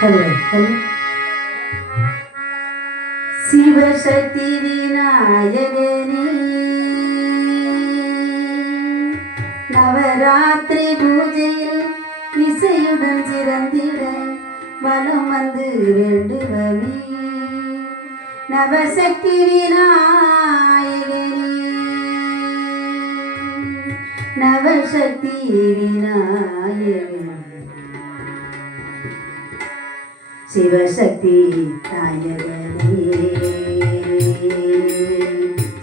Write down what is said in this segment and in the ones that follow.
Hello hello. Sivasakthi விநாயகனே நவராத்திரி பூஜையில் இசையுடன் சிறந்திட வலம் வந்து வேண்டுவமே. நவசக்தி விநாயகனே நவசக்தி விநாயகனே சிவசக்தி நாயகனே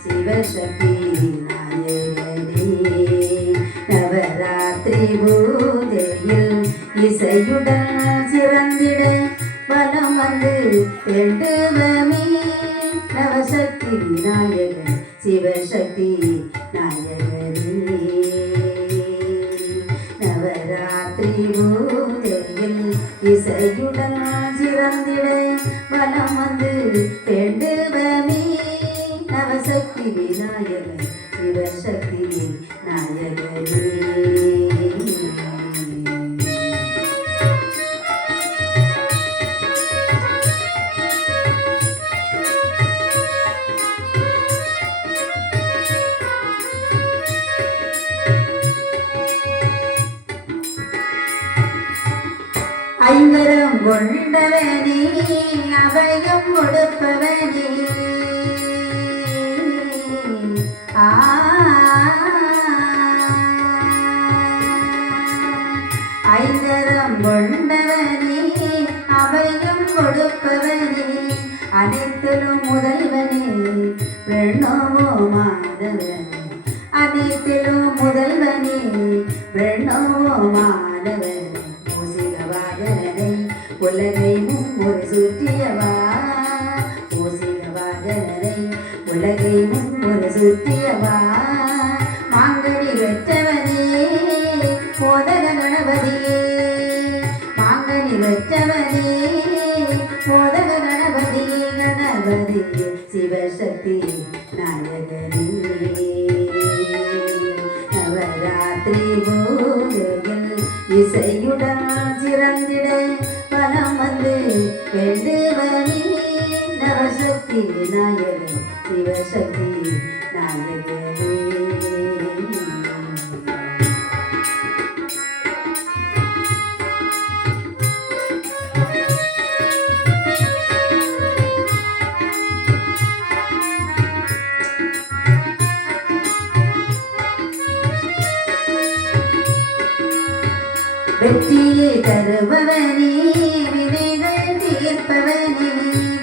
சிவசக்தி நாயகனே நவராத்திரி பூஜையில் இசையுடன் சிறந்திட வலம் வந்து வேண்டுவமே. நவசக்தி விநாயகன் சிவசக்தி நாயகனே நவராத்திரி பூஜையில் இசையுடன் சிறந்திட வலம் வந்து வேண்டுவமே. நவசக்தி விநாயகன் சிவசக்தி நாயகனே. ஐங்கரம் கொண்டவனே அபயம் கொடுப்பவனே ஐங்கரம் கொண்டவனே அபயம் கொடுப்பவனே அனைத்திலும் முதல்வனே பிரணவோ மாதவனே அனைத்திலும் முதல்வனே பிரணவோ மாதவனே உலகை மும்முறை சுற்றியவா மூசிகவாகனரை உலகை மும்முறை சுற்றியவா மாங்கனி வெற்றவனே மோதக கணபதியே மாங்கனி வெற்றவனே மோதக கணபதியே கணபதியே சிவசக்தி நாயகனே நவராத்திரி பூஜையில் இசையுடன் சிறந்திட வலம் வந்து வேண்டுவமே. நவசக்தி விநாயகன் சிவசக்தி நாயகனே. வெற்றியை தருபவனே வினைகள் தீர்ப்பவனே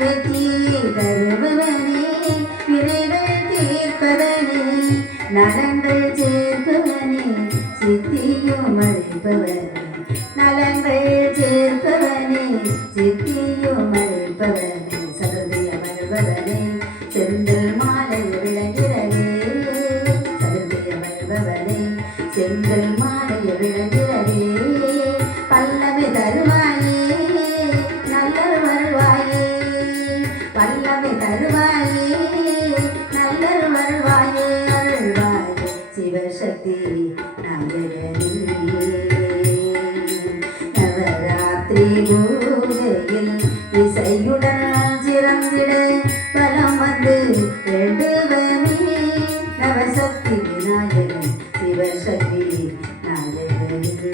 வெற்றியை தருபவனே வினைகள் தீர்ப்பவனே நலங்கள் சேர்ப்பவனே சித்தியும் அழைப்பவனே நலங்கள் சேர்ப்பவனே சித்தியும் அழைப்பவனே சதுர்த்திய வருபவனே செந்தல் மாலை விளங்கிறனே சதுர்த்திய வருபவனே செந்தல் மாலை விளங்கிறனே பல்லவி தருவாயே நல்லர் வருவாயே பல்லவி தருவாயே நல்லர் வருவாயே அருள்வாயே சிவசக்தி நாயகனே நவராத்திரி பூஜையில் இசையுடன் சிறந்திட வலம் வந்து வேண்டுவமே. நவசக்தி விநாயகன் சிவசக்தி நாயகனே.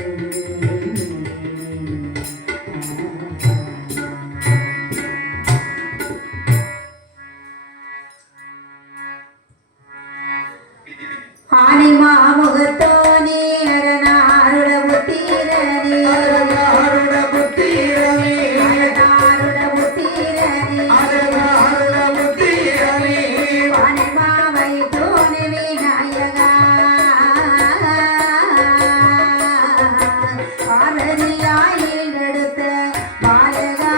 ஆனிமா முகத்தோனே அரணாருட புத்தீரனே அரணாருட புத்தீரனே அரணாருட புத்தீரனே அரணாருட புத்தீரனே ஆனிமாவை தோனே விநாயகா ஆரணியாயில் எடுத்த பாலகா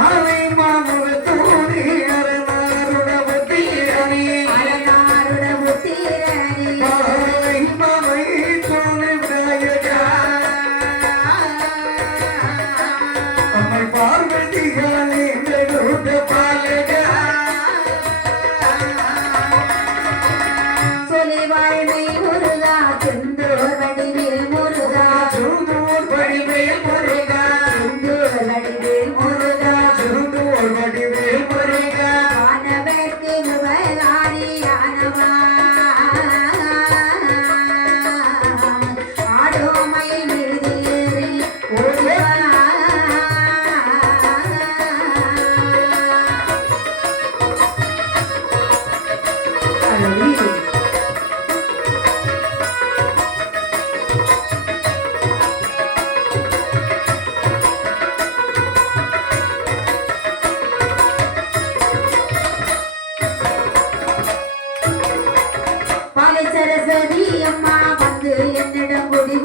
ஆனிமா முகத்தோனே சொலிவாய்மை முருகா செந்தோர் வடிவில் முருகா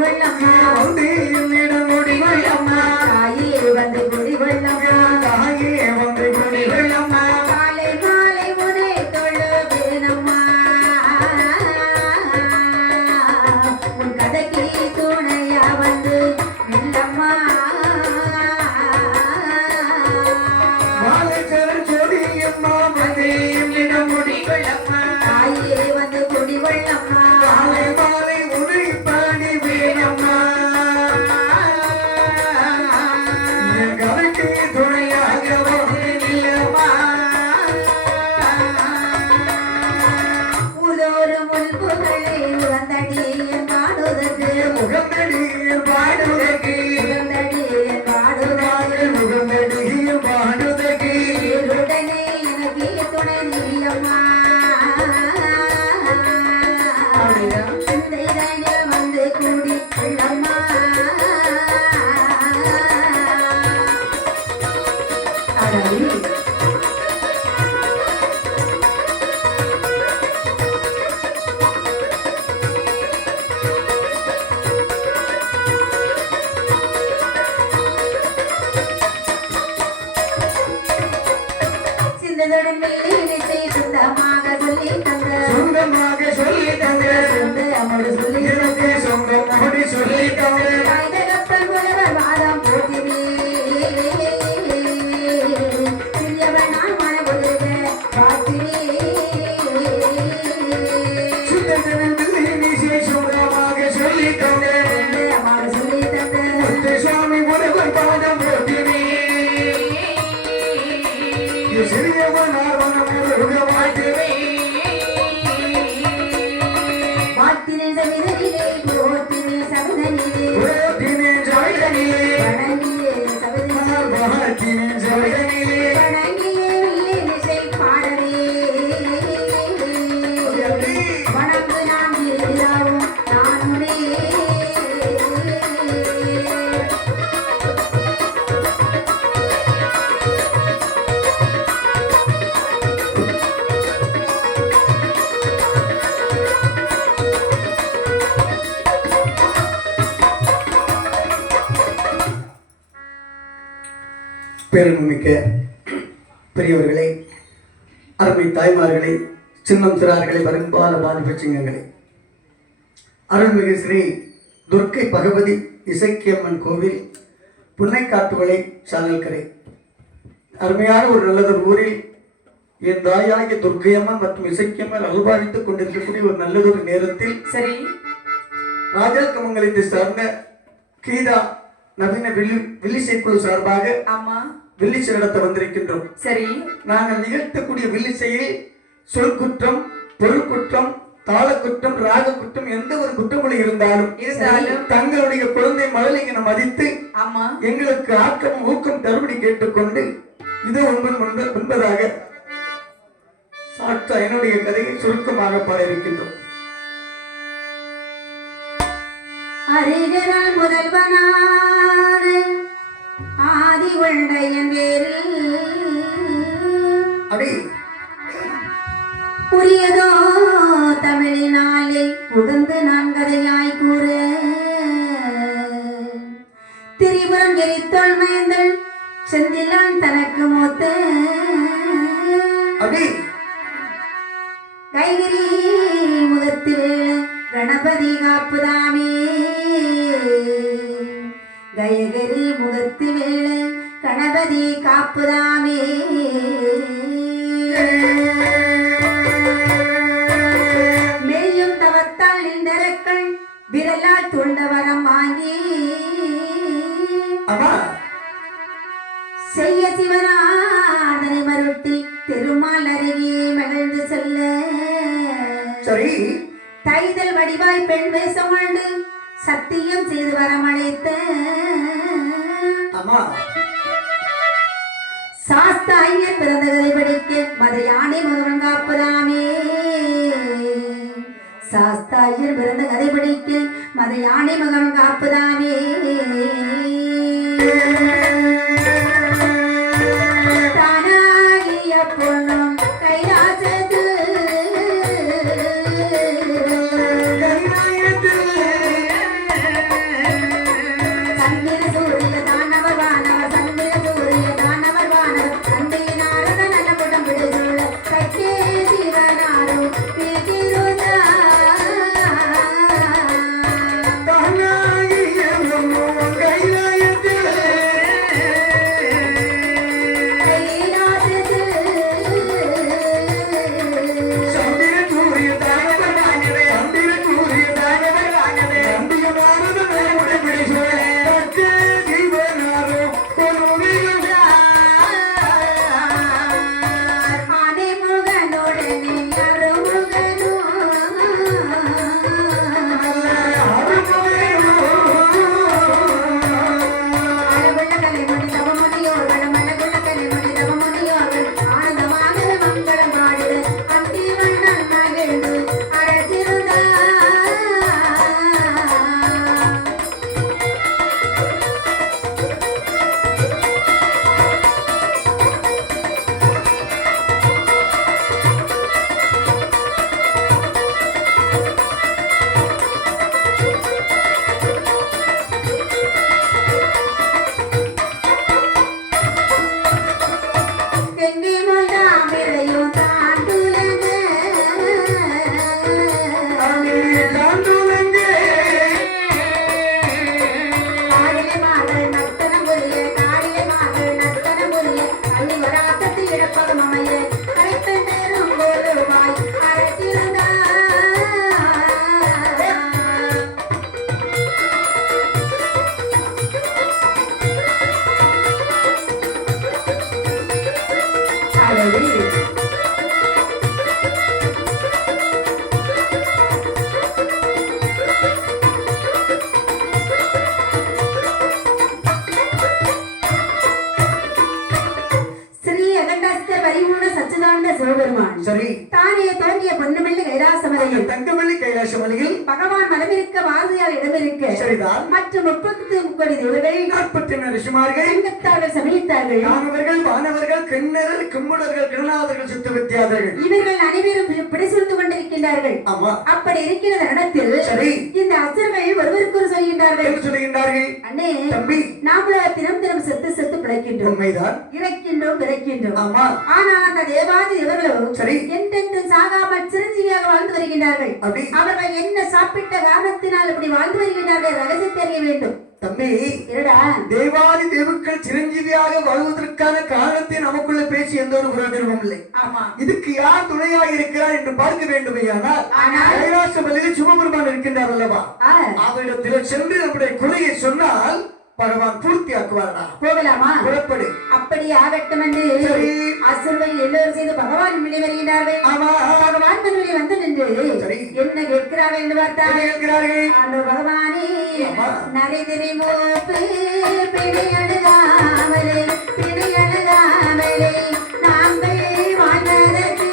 குடிகொள்ளம்மா வந்து என்னிடம் முடிவெள்ளம்மா தாயே வந்து குடிகொள்ளம்மா தாயே வந்து முடிவெள்ளம்மா காலை மாலை முறை தொழுவேனம்மா உன் கதைக்கு துணையா வந்து நில்லம்மா மாலை சரண் சொடியம்மா வந்து என்னிடம் முடிவெள்ளம்மா தாயே வந்து குடிகொள்ளம்மா காலை மாலை உனை பாடி வேணம்மா என் கதைக்கு துணையாக வந்து நில்லம்மா உதோறு முன்புகளை உறந்தடி என் பாடுதற்கு முகமடியில் பாடுவதற்கு உறந்தடி என் பாடுதற்கு முகமடியில் பாடுவதற்கு இருடனே எனக்கு துணை நீயம்மா இந்த இதழில் வந்து கூடி கொள்ளம்மா அடவி சிந்ததுடன் மெல்லிசை சுத்தமாக சொல்லி தந்த சொந்தமாக சொல்லி தந்த சொந்த அமடு சொல்லி எனக்கு சொந்தமோடி சொல்லி தந்த காய்தகப்பன் உழவர் வாதம் போற்றினே சிறியவன் நான் மனமுழுக பார்த்தினே சுத்தத்தில் நீசை சொந்தமாக சொல்லி தந்த சொந்த அமடு சொல்லி தந்த முத்து சுவாமி முருகன் பாதம் போட்டினே சிறியவன் ஆர்வனம் முருக வாழ்த்தினே பார்த்தினே சவிதனிலே போற்றினே சவிதனிலே போட்டினே ஜாய்தனிலே வணங்கியே சவிதனிலே வாழ்த்தினே ஜாய்தனிலே வணங்கியே மெல்லிசை பாடவே வணங்கு நான் இருந்தாவும் நான் உனே பெருமிக்க பெரியவர்களே, அருமை தாய்மார்களே, சின்னம் சிறார்களே, வருங்கால வாலிப சிங்கங்களே, அருள்மிகு ஸ்ரீ துர்க்கை பகவதி இசக்கியம்மன் கோவில் புன்னைக்காட்டுவளை சானல்கரை அருமையான ஒரு நல்லதொரு ஊரில் என் தாயாகிய துர்க்கையம்மன் மற்றும் இசக்கியம்மன் அல்பாவித்துக் கொண்டிருக்கக்கூடிய ஒரு நல்லதொரு நேரத்தில் சரி ராஜா கமங்கலத்தை சார்ந்த கீதா நவீன வில்லிசைக்குழு சார்பாக ஆமா வில்லிசை நடத்த வந்திருக்கின்றோம். சரி நாங்கள் நிகழ்த்தக்கூடிய வில்லிசையில் சொல் குற்றம், பொருள் குற்றம், தாள குற்றம், ராக குற்றம், எந்த ஒரு குற்றமுறை இருந்தாலும் தங்களுடைய குழந்தை மழலைங்க மதித்து ஆமா எங்களுக்கு ஆக்கம் ஊக்கம் தருபடி கேட்டுக்கொண்டு இது முன்பதாக சாட்சா என்னுடைய கதையை சுருக்கமாக பாட இருக்கின்றோம். அறிகிறான் முதல்வனாறு ஆதி கொண்டையன் வேரில் அடி புரியதோ தமிழினாலே புகுந்து நான் கதையாய் கூற திரிபுரம் எரித்தொள் மைந்தள் செந்திலான் தனக்கு மூத்த அடி கைகிரி முகத்து வேள கணபதி காப்புதாமே கயகரி முகத்து வேள கணபதி காப்புதாமே மேயும் தவத்தால் நின்றரக்கள் விரலால் துண்ட வரம் வாங்கி செய்ய சிவராதனை மருட்டி திருமால் அருகே மகிழ்ந்து செல்ல சரி தைதல் வடிவாய் பெண் வேஷம் ஆண்டு சத்தியம் செய்து வரமழைத்த சாஸ்தா ஐயன் பிறந்த கதை படிக்க மத யானை முகம் காப்பதாமே சாஸ்தா ஐயன் பிறந்த கதை படிக்க மத யானை முகம் காப்பதாமே தானாகிய பொண்ணும் கைலாசத்து கற்பகம் அமைய கரைத்த நேரும் கோருவாய் அரசிருந்தார். சிவபெருமான் சரி தானே தோன்றிய பொன்னுமெல்லி கைலாசமலையில் தங்கமல்லி கைலாசமலையில் பகவான் மனமிருக்க வாசியால் இடமிருக்க சரிதான் மற்றும் 33 தேவர்கள் 40 ரிஷிமார்கள் சங்கத்தார்கள் சமீத்தார்கள் தானவர்கள் வானவர்கள் கிண்ணறர் கும்புடர்கள் கிருணாதர்கள் சித்து வித்தியாதர்கள் இவர்கள் அனைவரும் பிடிசூழ்ந்து கொண்டிருக்கின்றார்கள். ஆமா அப்படி இருக்கிற இடத்தில் சரி இந்த அசுரர்கள் ஒருவருக்கு சொல்கின்றார்கள். என்ன சொல்லுகின்றார்கள்? அண்ணே தம்பி நாமள தினம் தினம் செத்து செத்து பிழைக்கின்றோம், உண்மைதான், இறக்கின்றோம் பிறக்கின்றோம். ஆமா ஆனால் அந்த தேவாதி இவர்களோ சரி என்றென்று சாகாமல் சிரஞ்சீவியாக வாழ்ந்து வருகின்றார்கள். அப்படி அவர்கள் என்ன சாப்பிட்ட காரணத்தினால் இப்படி வாழ்ந்து வருகின்றார்கள் ரகசியத்தை அறிய வேண்டும். தம்பி இருடா தேவாதி தேவுக்கள் சிரஞ்சீவியாக வாழ்வதற்கான காரணத்தை நமக்குள்ள பேசி எந்த ஒரு பிரயோஜனமும் இல்லை. ஆமா இதுக்கு யார் துணையாக இருக்கிறார் என்று பார்க்க வேண்டுமே. ஆனால் கைலாசமலையில் சிவபெருமான் இருக்கின்றார் அல்லவா, அவரிடத்தில் சென்று நம்முடைய குறையை சொன்னால் பகவான் பூர்த்தியாக்குவாரா? போகலாமா? புறப்படு. அப்படி ஆகட்டும் என்று அசுரர்கள் எல்லோரும் செய்து பகவான் முன்னே வருகிறார்கள். பகவான் முன்னே வந்து நின்று என்ன கேட்கிறார்கள் என்று பார்த்தார்கள். ஆண்டோ பகவானே நரைதிரை மோப்பு பிணையணுகாமலே பிணையணுகாமலே நாங்கள் வாழ்வதற்கு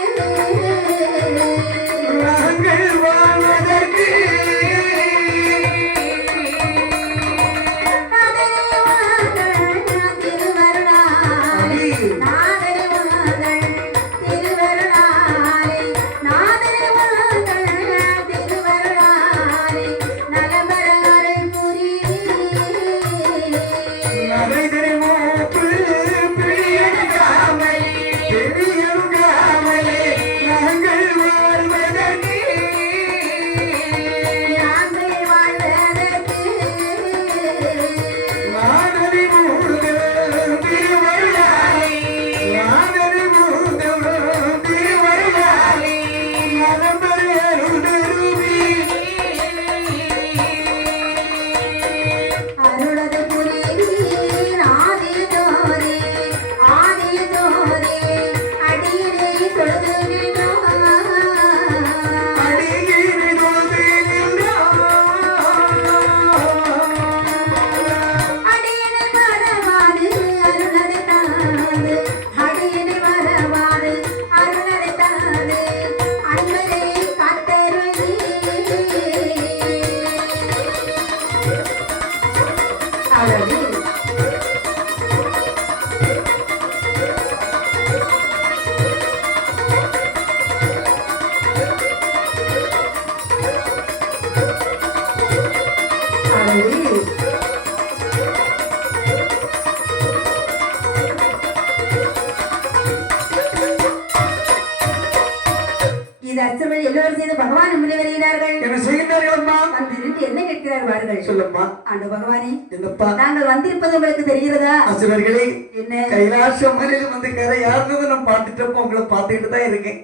எல்லோரும் செய்து பகவான் முன்னே வருகிறார்கள். என்ன செய்கிறார்கள் அம்மா? வந்திருந்து என்ன கேட்கிறார் வாருங்கள். சொல்லம்மா. ஆண்டு பகவானே என்னப்பா நாங்கள் வந்திருப்பது உங்களுக்கு தெரிகிறதா? அசுரர்களே என்ன கைலாசமலையில் வந்து கரை யாருன்னு நான் பார்த்துட்டப்போ உங்களை பார்த்துட்டு தான் இருக்கேன்.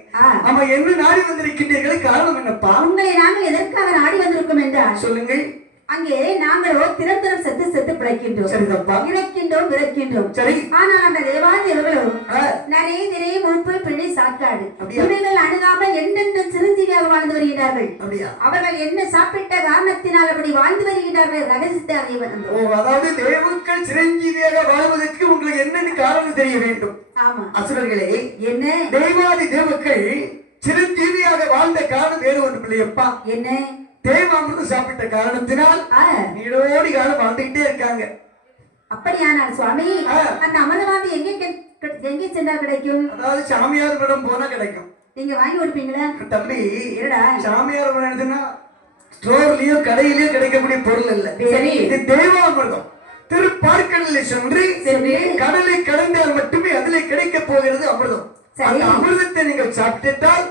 ஆமா என்ன நாடி வந்திருக்கின்றீர்கள், காரணம் என்னப்பா? உங்களை நாங்கள் எதற்காக நாடி வந்திருக்கோம் என்றால் சொல்லுங்கள். அங்கே நாங்களோ தினந்தரம் செத்து செத்து பிழைக்கின்றோம், இறக்கின்றோம் பிறக்கின்றோம். ஆனால் அந்த தேவாதிகளோ நிறைய நிறைய மூப்பு பிழை சாக்காடு இவைகள் அணுகாமல் என்றென்று சிரஞ்சீவியாக வாழ்ந்து வருகிறார்கள். அவர்கள் என்ன சாப்பிட்ட காரணத்தினால் அப்படி வாழ்ந்து வருகிறார்கள் ரகசியத்தை அறிய வந்தோம். அதாவது தேவர்கள் சிரஞ்சீவியாக வாழ்வதற்கு உங்களுக்கு என்னென்ன காரணம் தெரிய வேண்டும். ஆமா அசுரர்களே என்ன தேவாதி தேவர்கள் சிரஞ்சீவியாக வாழ்ந்த காரணம் வேறு ஒன்று இல்லையப்பா. என்ன தேவாமிர்தம் சாப்பிட்ட காரணத்தினால் நீடோடி காலம் வாழ்ந்துகிட்டே இருக்காங்க. அப்படியானால் சுவாமி அந்த அமிர்தவாதி எங்கே சென்றா கிடைக்கும்? அதாவது சாமியார் மடம் போனா கிடைக்கும். நீங்க வாங்கி கொடுப்பீங்களா? தம்பி இருடா, சாமியார் மடம் ஸ்டோர்லயோ கடையிலயோ கிடைக்கக்கூடிய பொருள் இல்ல. இது தேவாமிர்தம். திருப்பார்க்கடலில் சென்று கடலை கடந்தால் மட்டுமே அதிலே கிடைக்க போகிறது அமிர்தம். அந்த அமிர்தத்தை நீங்கள் சாப்பிட்டால்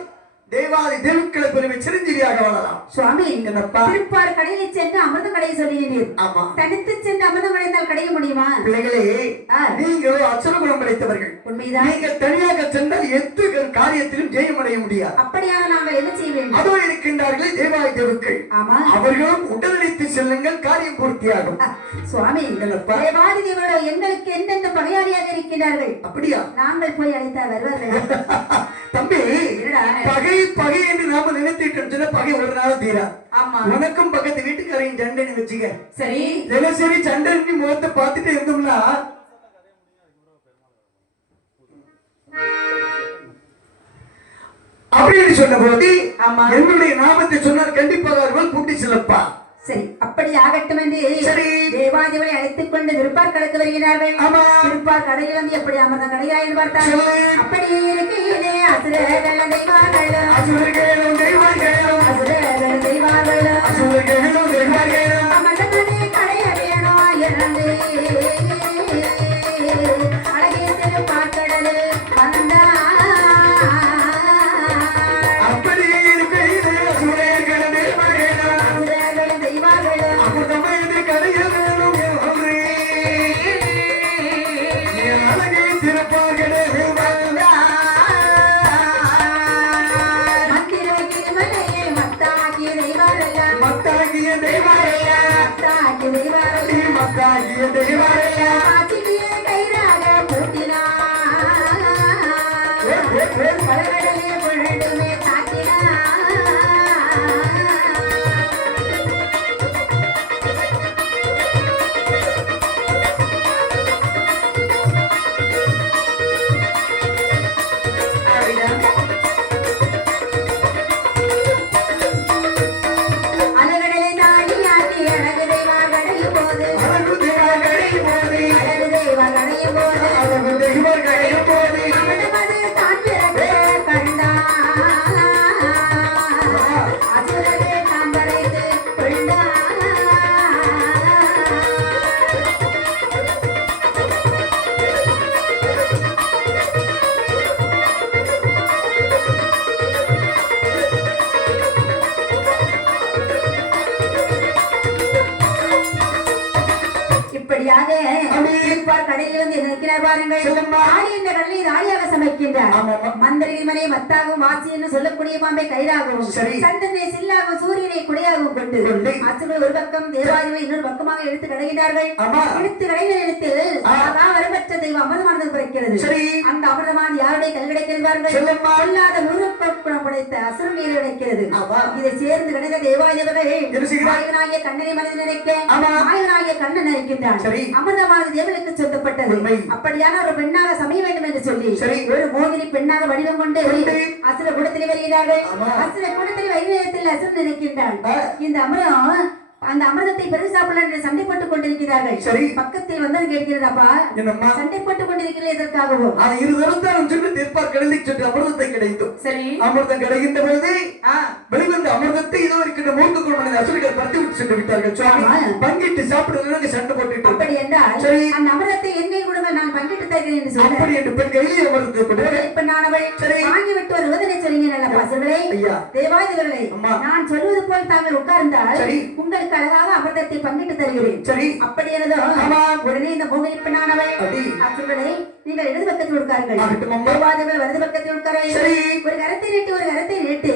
தேவாதி தேவுக்களை பெருமை சிரஞ்சீவியாக வாழலாம். சுவாமி என்னப்பா? திருப்பார் கடையில் சென்று அமிர்த கடையை சொல்லுகிறீர். ஆமா. தனித்து சென்று அமிர்தம் கடைந்தால் கடைய முடியுமா? பிள்ளைகளே, நீங்களும் அசுர குணம் படைத்தவர்கள். உண்மைதான். நீங்கள் தனியாக சென்றால் எந்த காரியத்திலும் ஜெயம் அடைய முடியாது. அப்படியாக நாங்கள் என்ன செய்ய வேண்டும்? அதோ இருக்கின்றார்களே தேவாதி தேவுக்கள். ஆமா. அவர்களும் உடனடித்து செல்லுங்கள், காரியம் பூர்த்தியாகும். சுவாமி, என்னப்பா? தேவாதி தேவர்களோ எங்களுக்கு எந்தெந்த பகையாளியாக இருக்கின்றார்கள்? அப்படியா? நாங்கள் போய் அழைத்தால் வருவார்கள். தம்பி, என்னடா? பகை பகை என்று நாம நினைத்திட்டு பகை ஒரு நாள் தீரா. ஆமா. உனக்கும் பக்கத்து வீட்டுக்காரையும் சண்டைன்னு வச்சுக்க. சரி, தினசரி சண்டை முகத்தை பார்த்துட்டு இருந்தோம்னா அப்படின்னு சொன்ன போது என்னுடைய நாமத்தை சொன்னார், கண்டிப்பாக அவர்கள் கூட்டி செல்லப்பா. சரி, அப்படி ஆகட்டும் என்று தேவாதிகளை அழைத்துக் கொண்டு திருப்பார் கடைக்கு வருகிறார்கள். திருப்பார் கடையில் வந்து எப்படி அமர்ந்த கடையா என்று பார்த்தார்கள். அப்படியே இருக்கையிலே அசுரர்கள் தெய்வார்கள், அசுரர்கள் தெய்வார்கள் அமர்ந்த கடைய வேணும் இறந்து அழகிய திருப்பார் கடலில் வந்தார். கடையில் வந்து நிற்கிறார் பாருங்கள். ஆடி என்ற கடலில் தாலியாக சமைக்கின்றார். மந்திரிகள் மனை மத்தாகவும் வாசி என்று சொல்லக்கூடிய பாம்பை கயிறாகவும் சந்தனை சில்லாகவும் சூரியனை குடையாகவும் கொண்டு அசுகள் ஒரு பக்கம் தேவாதிவை இன்னொரு பக்கமாக எடுத்து கடைகின்றார்கள். எடுத்து கடைகள் எடுத்து வரப்பற்ற தெய்வம் அமிர்தமானது பிறக்கிறது. அந்த அமிர்தமான யாருடைய கல் கிடைக்கிறார்கள்? சொல்லாத முருகப்படம் படைத்த அசுர நீர் கிடைக்கிறது. இதை சேர்ந்து கிடைத்த தேவாதிவர்கள் மாயவனாகிய கண்ணனை மனதில் நினைக்க மாயவனாகிய கண்ணன் நினைக்கின்றான். அமிர்தமானது தேவனுக்கு சொந்தப்பட்டது. அப்படியான ஒரு பெண்ணாக சமைய வேண்டும் என்று சொல்லி ஒரு மோகினி பெண்ணாக வடிவம் கொண்டு அசுர கூடத்தில் வருகிறார்கள். அசுர கூடத்தில் வைரத்தில் அசுர நினைக்கின்றான். இந்த அமிர்தம் அந்த அமிர்தத்தை பெருசு சாப்பிடலாம் என்று சண்டை போட்டுக் கொண்டிருக்கிறார்கள். சரி, பக்கத்தில் வந்து கேட்கிறதாப்பா, சண்டை போட்டுக் கொண்டிருக்கிறீர்கள் எதற்காகவும்? திருப்பார் கடலில் சென்று அமிர்தத்தை கிடைத்தோம். சரி, அமிர்தம் கிடைக்கின்ற பொழுது வெளிவந்த அமிர்தத்தை இதோ இருக்கின்ற மூர்க்க குழுமனின் அசுரர்கள் பறித்து விட்டு சென்று விட்டார்கள். பங்கிட்டு சாப்பிடுவதற்கு சண்டை போட்டு அப்படி என்றால் அந்த அமிர்தத்தை எண்ணெய் கொடுங்கள், நான் பங்கிட்டு தருகிறேன் என்று சொல்லி அப்படி என்று பெண் கையிலே அமிர்தத்தை பெண்ணானவள் வாங்கி விட்டு வருவதனை சொல்லுங்க. நல்ல பசங்களே, தேவாதிகளே, நான் சொல்வது போல் தாங்கள் உட்கார்ந்தால் உங்களுக்கு அழகாக அமிர்தத்தை பங்கிட்டு தருகிறேன். சரி, அப்படி எனதோ உடனே இந்த மோகினி பெண்ணானவள் அசுரனை நீங்கள் இடது பக்கத்தில் உட்காருங்கள், தேவாதிகள் வலது பக்கத்தில் உட்காருங்கள். ஒரு கரத்தை நீட்டி ஒரு கரத்தை நீட்டி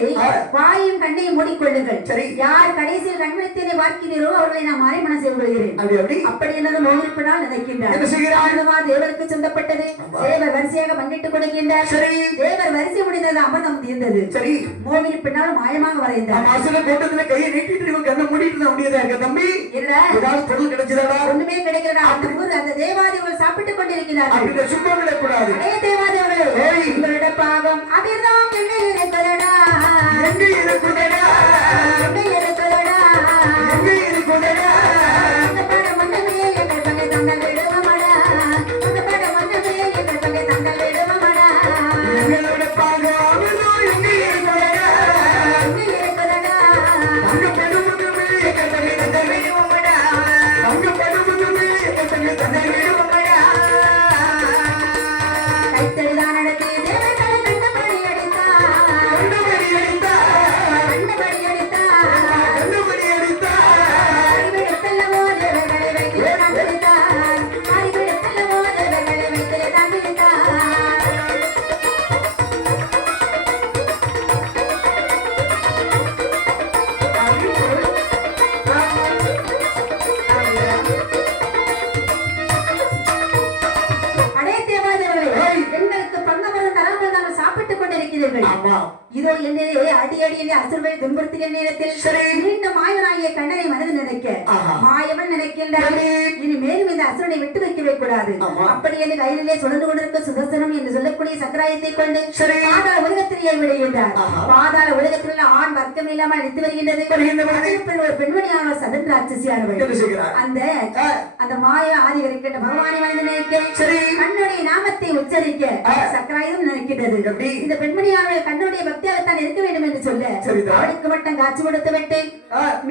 வாயும் கண்ணையும் மூடிக்கொள்ளுங்கள். சரி, யார் கடைசியில் கண்விழித்தனை பார்க்கிறீரோ அவர்களை நான் மறைமணம் செய்து கொள்கிறேன். அப்படி எனது மோகினி பெண்ணால் நினைக்கின்றார். தேவருக்கு சொந்தப்பட்டது. தேவர் வரிசையாக பங்கிட்டுக் கொடுக்கின்றார். தேவர் வரிசை முடிந்தது, அமிர்தம் தீர்ந்தது. சரி, மோகினி பெண்ணால் மாயமாக வரைந்தார். கையை நீட்டிட்டு கண்ணை மூடிட்டு தம்பி, ஏதாவது பொருள் கிடைச்சதா? ஒண்ணுமே கிடைக்கிறதா? அந்த தேவாதிகள் சாப்பிட்டுக் கொண்டிருக்கிறார்கள். சும்மா விடக்கூடாது. தேவாதிகளே, உங்களோட பாகம் அமிர்தம் என்ன இருக்கிறதா? எங்க இருக்குதடா? எங்க இருக்குதடா? எங்க இருக்குதடா? அந்த படம் ஒன்றுமே எங்கள் பங்கை தங்கள் விடுவமடா. அந்த படம் ஒன்றுமே எங்கள் பங்கை தங்கள் விடுவமடா. எங்களோட பாகம் அமிர்தம் எங்க இருக்குதடா? எங்க இருக்குதடா? அங்க படம் ஒன்றுமே எங்கள் பங்கை தங்கள் விடுவமடா. அங்க படம் ஒன்றுமே எங்கள் பங்கை தங்கள் விடுவமடா. கைத்தடிதான் நடத்தி தேவர்களை கண்டபடி அடித்தார். இருக்கிறீர்கள் ஆமா இதோ என்னை அடி அடி என்று அசுரர்களை துன்புறுத்துகிற நேரத்தில் சரி. மீண்டும் மாயவனாகிய கண்ணனை மனதில் நினைக்க ஆஹா. மாயவன் நினைக்கின்றான் இனி மேலும் இந்த அசுரனை விட்டு வைக்கவே கூடாது. ஆமா. அப்படி என்று கையிலே சுழன்று கொண்டிருக்க சுதர்சனம் என்று சொல்லக்கூடிய சக்கராயத்தை கொண்டு சரி. பாதாள உலகத்திலேயே விடுகின்றார். ஆஹா. பாதாள உலகத்தில் உள்ள ஆண் வர்க்கம் இல்லாமல் அடித்து வருகின்றது. ஒரு பெண்மணியான சதன் ராட்சசியானவள் என்ன செய்கிறார்? அந்த மாய ஆதி இருக்கின்ற பகவானை மனதில் நினைக்க சரி. கண்ணுடைய நாமத்தை உச்சரிக்க சக்கராயுதம் நினைக்கின்றது. எப்படி? இந்த பெண்மணியானவள் கண்ணுடைய பக்தியாகத்தான் இருக்க வேண்டும் என்று சொல்ல சரிதான். அவளுக்கு மட்டும் காட்சி கொடுத்து விட்டு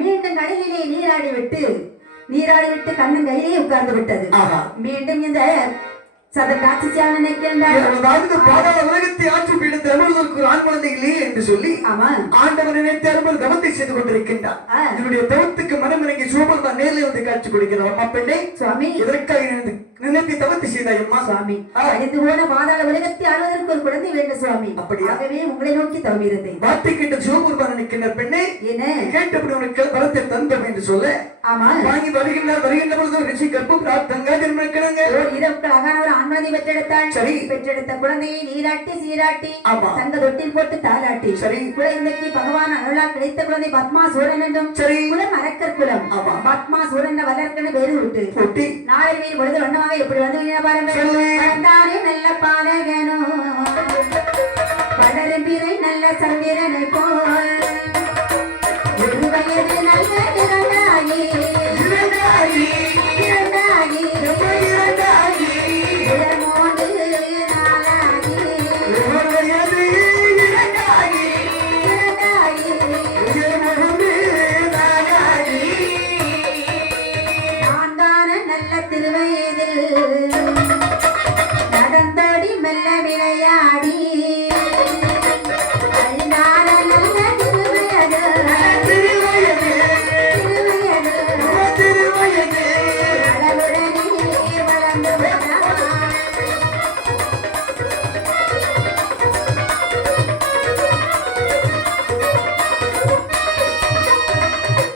மீண்டும் கடலிலே நீராடி விட்டு கண்ணன் கையிலே உட்கார்ந்து விட்டது. ஆஹா. மீண்டும் இந்த சதன் ராட்சசியாக நினைக்கின்றார். அதாவது பாதாள உலகத்தை ஆட்சி பீடத்தை அனுபவதற்கு ஒரு ஆண் குழந்தை இல்லையே என்று சொல்லி ஆமா ஆண்டவர் நினைத்து அருள் தவத்தை செய்து கொண்டிருக்கின்றார். என்னுடைய தவத்துக்கு மனமிறங்கி சூப்பர்தான் நேரில் வந்து காட்சி கொடுக்கிறார். அம்மா பெண்ணே சுவாமி எதற்காக நினைத்து தவத்தை செய்தாய் அம்மா? சுவாமி அழிந்து போன பாதாள உலகத்தை ஆளுவதற்கு ஒரு குழந்தை வேண்டும் சுவாமி. அப்படியாகவே உங்களை நோக்கி தவிர்த்தேன். வார்த்தை கேட்ட சிவபெருமான் நினைக்கின்ற பெண்ணே என்ன கேட்டபடி உனக்கு வரத்தை தந்தோம் என்று சொல்ல ஆமா வாங்கி வருகின்ற பொழுது ரிஷி கற்பு பிரார்த்தங்க ஜென்மக்கிழங்க இரவுக்கள் அகான ஒரு ஆண்மதி பெற்றெடுத்தாள். சரி. பெற்றெடுத்த குழந்தையை நீராட்டி சீராட்டி ஆமா. தங்க தொட்டில் போட்டு தாளாட்டி சரி. குழந்தைக்கு பகவான் அருளால் கிடைத்த குழந்தை பத்மாசூரன் என்றும் சரி. குலம் அரக்கர் குலம் ஆமா. பத்மாசூரன் வளர்க்கன்னு பேரு விட்டு பொட்டி நாளை மேல் பொழுது வண்ணமாக எப்படி வந்து பாருங்க. சொல்லு. வந்தாரே நல்ல பாலகனோ வளரும் பிறை நல்ல சந்திரனை போல் ஒரு வயது நல்ல இரண்டாகி உயர்மோடு நாளாகி நான்கான நல்ல திருவயதில் நடந்தோடி மெல்ல விளையாடி அழிந்தான நல்ல திருவயது அளவுடனே வளர்ந்து விட்டான்.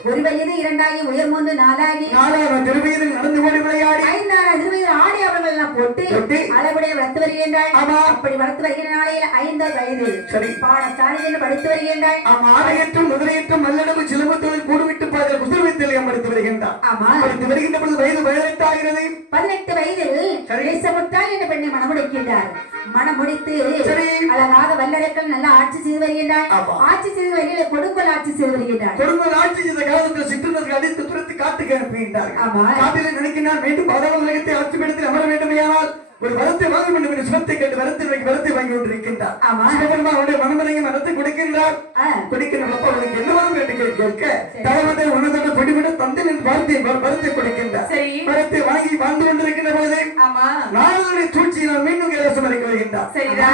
ஒரு வயது இரண்டாகி உயர் மூன்று நாளாகி திருவயதில் நடந்து கொண்டு விளையாடி ஐந்தாறு திருவயது ஆடி அவர்கள் எல்லாம் போட்டு அளவுடைய வளர்த்து வருகின்றாள். ஆமா. அப்படி வளர்த்து வருகிற நாளையில் 5 வயது சரி. பாடசாலையில் படித்து வருகின்றாள். ஆணையற்றும் முதலையற்றும் மல்லடவு சிலம்பு தொழில் கூடுவிட்டு பாதல் புத்தகத்தில் படித்து வருகின்றார். ஆமா படித்து வருகின்ற பொழுது வயது 18 ஆகிறது. 18 வயதில் தேசமுட்டாள் என்ற பெண்ணை மணமுடிக்கின்றார். மணமுடித்து அழகாக வல்லரக்கள் நல்லா ஆட்சி செய்து வருகின்றார். ஆட்சி செய்து வருகிற கொடுங்கோல் ஆட்சி செய்து வருகின்றார். கொடுங்கோல் ஆட்சி செய்த காலத்தில் சிற்றர்கள் அடித்து துரத்து காட்டுக்கு அனுப்புகின்றார். காட்டிலே நினைக்கிறார் மீண்டும் பாதாள உலகத்தை ஆட்சி பீடத்தில் அமர வேண்டுமையானால் ஒரு வரத்தை வாங்க வேண்டும் என்று சுரத்தை கேட்டு வரத்தை வாங்கி கொண்டிருக்கின்றார். சிவபெருமான் அவருடைய மனமறைய மரத்தை கொடுக்கின்றார். கொடுக்கின்றப்ப அவனுக்கு என்ன வரும் என்று கேட்க தலைவதை உணர்ந்த பொடிவிட தந்தை வரத்தை கொடுக்கின்றார். வரத்தை வாங்கி வாழ்ந்து கொண்டிருக்கின்ற பொழுதே நாளுடைய சூழ்ச்சியினால் மீண்டும் கைலாசம் அடைக்க வருகின்றார்.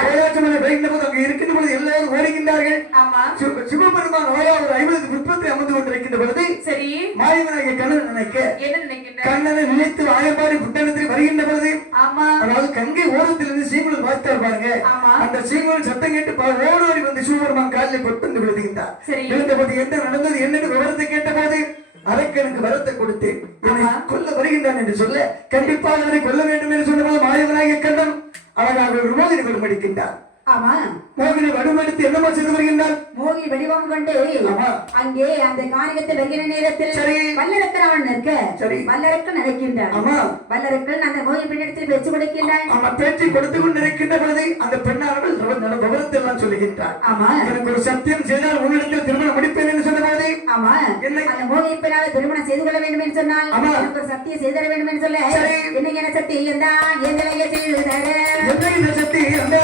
கைலாசம் வருகின்ற போது அங்கு இருக்கின்ற பொழுது எல்லாரும் ஓடுகின்றார்கள். சிவபெருமான் ஒரு 50 புஷ்பத்தை அமர்ந்து கொண்டிருக்கின்ற பொழுது மாயவனாகிய கண்ணன் நினைக்க கண்ணனை நினைத்து ஆயப்பாடி புத்தகத்தில் வருகின்ற பொழுது அதாவது கங்கை ஓரத்திலிருந்து சீமுடன் பார்த்தார் பாருங்க. அந்த சீமுடன் சத்தம் கேட்டு ஓடோடி வந்து சிவபெருமான் காலில் பொட்டு விழுதுகின்றார். விழுந்தபோது என்ன நடந்தது என்னன்னு விவரத்தை கேட்ட போது அரக்கனுக்கு வரத்தை கொடுத்தேன் என்னை கொல்ல வருகின்றான் என்று சொல்ல கண்டிப்பாக அவரை கொல்ல வேண்டும் என்று சொன்னபோது மாயவனாகிய கண்ணன் அழகாக ஒரு மோகினி வடிவடிக்கின்றார். ஆமா மோகினி வடிவெடுத்து என்னமா செய்து வருகின்றார்? மோகினி வடிவம் கொண்டு அங்கே அந்த காரியத்தை வருகிற நேரத்தில் வல்லரக்கன் அவன் நிற்க வல்லரக்கன் நினைக்கின்றான். வல்லரக்கன் அந்த மோகினி பெண்ணிடத்தில் பேச்சு கொடுக்கின்றான். பேச்சு கொடுத்து கொண்டிருக்கின்ற பொழுது அந்த பெண்ணானவள் விவரத்தை எல்லாம் சொல்லுகின்றார். எனக்கு ஒரு சத்தியம் செய்தால் உன்னிடத்தில் திருமணம் முடிப்பேன் என்று சொன்ன போது அந்த மோகினி பெண்ணால திருமணம் செய்து கொள்ள வேண்டும் என்று சொன்னால் எனக்கு ஒரு சத்தியம் செய்து தர வேண்டும் என்று சொல்ல என்ன சத்தியம் தான் என்ன சத்தியம்